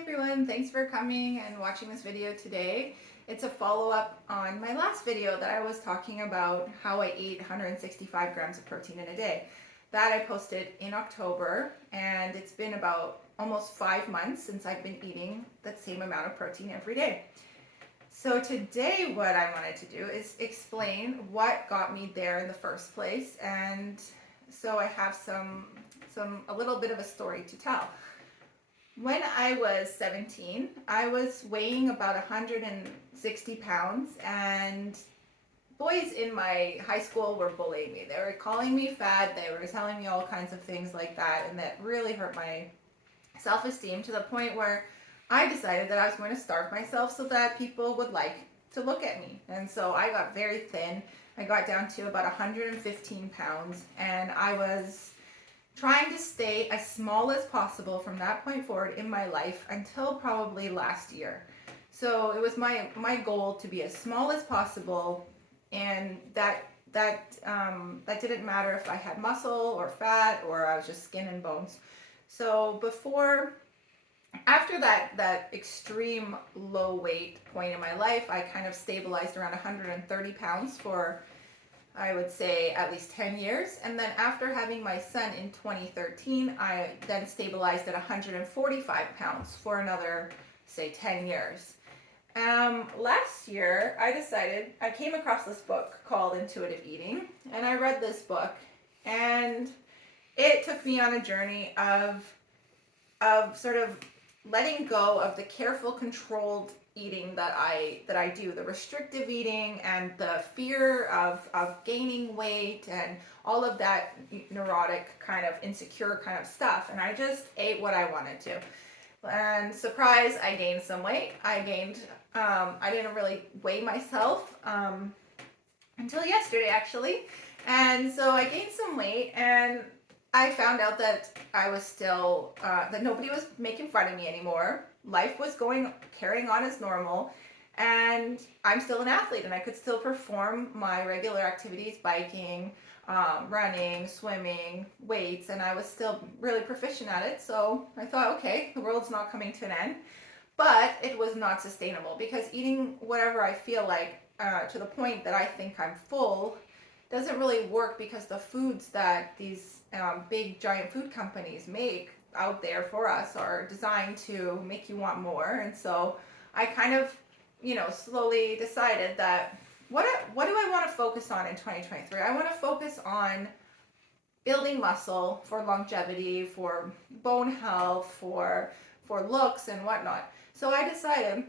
everyone, thanks for coming and watching this video today. It's a follow-up on my last video that I was talking about how I ate 165 grams of protein in a day. That I posted in October, and it's been about almost 5 months since I've been eating that same amount of protein every day. So today what I wanted to do is explain what got me there in the first place, and so I have a little bit of a story to tell. When I was 17, I was weighing about 160 pounds, and boys in my high school were bullying me. They were calling me fat, they were telling me all kinds of things like that, and that really hurt my self-esteem to the point where I decided that I was going to starve myself so that people would like to look at me. And so I got very thin. I got down to about 115 pounds, and I was trying to stay as small as possible from that point forward in my life until probably last year. So it was my goal to be as small as possible, and that didn't matter if I had muscle or fat or I was just skin and bones. So after that extreme low weight point in my life, I kind of stabilized around 130 pounds for, I would say, at least 10 years. And then after having my son in 2013, I then stabilized at 145 pounds for another, say, 10 years. Last year, I came across this book called Intuitive Eating, and I read this book, and it took me on a journey of sort of letting go of the careful, controlled eating that I do, the restrictive eating and the fear of gaining weight and all of that neurotic kind of insecure kind of stuff. And I just ate what I wanted to. And surprise, I gained some weight. I didn't really weigh myself until yesterday, actually. And so I gained some weight, and I found out that I was still, that nobody was making fun of me anymore. Life was carrying on as normal, and I'm still an athlete, and I could still perform my regular activities, biking, running, swimming, weights, and I was still really proficient at it. So I thought, okay, the world's not coming to an end, but it was not sustainable, because eating whatever I feel like to the point that I think I'm full doesn't really work, because the foods that these big giant food companies make out there for us are designed to make you want more. And so I kind of, slowly decided that what do I want to focus on in 2023? I want to focus on building muscle for longevity, for bone health, for looks and whatnot. So I decided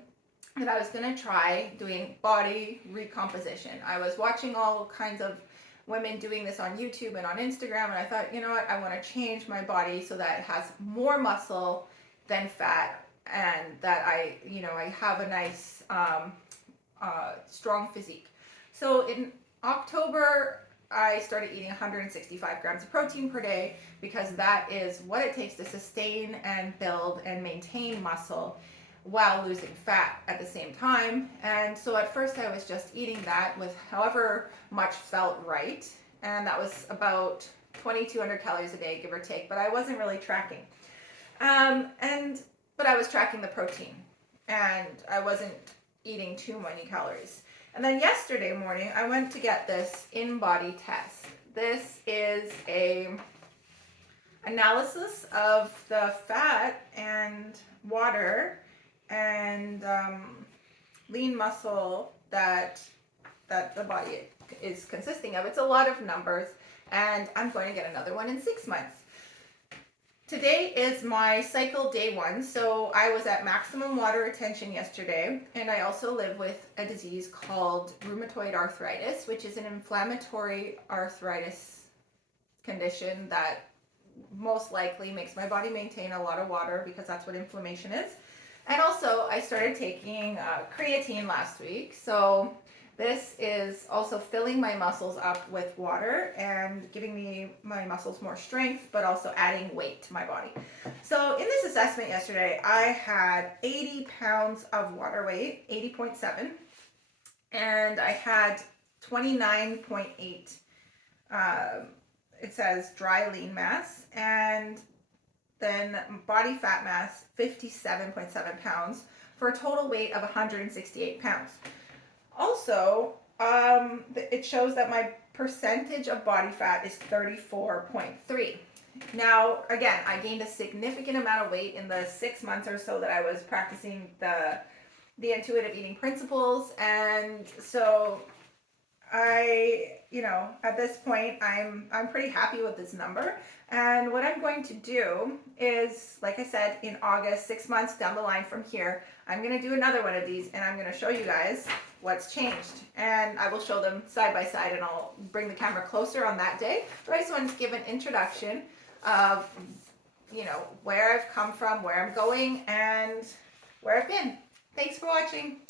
that I was going to try doing body recomposition. I was watching all kinds of women doing this on YouTube and on Instagram, and I thought, you know what, I want to change my body so that it has more muscle than fat, and that I have a nice strong physique. So in October, I started eating 165 grams of protein per day, because that is what it takes to sustain and build and maintain muscle while losing fat at the same time. And so at first I was just eating that with however much felt right, and that was about 2,200 calories a day, give or take, but I wasn't really tracking. But I was tracking the protein, and I wasn't eating too many calories. And then yesterday morning, I went to get this InBody test. This is a analysis of the fat and water and lean muscle that the body is consisting of. It's a lot of numbers, and I'm going to get another one in 6 months. Today is my cycle day 1, so I was at maximum water retention yesterday, and I also live with a disease called rheumatoid arthritis, which is an inflammatory arthritis condition that most likely makes my body maintain a lot of water, because that's what inflammation is. And also, I started taking creatine last week, so this is also filling my muscles up with water and giving my muscles more strength, but also adding weight to my body. So in this assessment yesterday, I had 80 pounds of water weight, 80.7, and I had 29.8, it says dry lean mass, and then body fat mass 57.7 pounds, for a total weight of 168 pounds. Also, it shows that my percentage of body fat is 34.3. Now, again, I gained a significant amount of weight in the 6 months or so that I was practicing the intuitive eating principles, and so at this point, I'm pretty happy with this number. And what I'm going to do is, like I said, in August, 6 months down the line from here, I'm going to do another one of these, and I'm going to show you guys what's changed. And I will show them side by side, and I'll bring the camera closer on that day. But I just wanted to give an introduction of, where I've come from, where I'm going, and where I've been. Thanks for watching.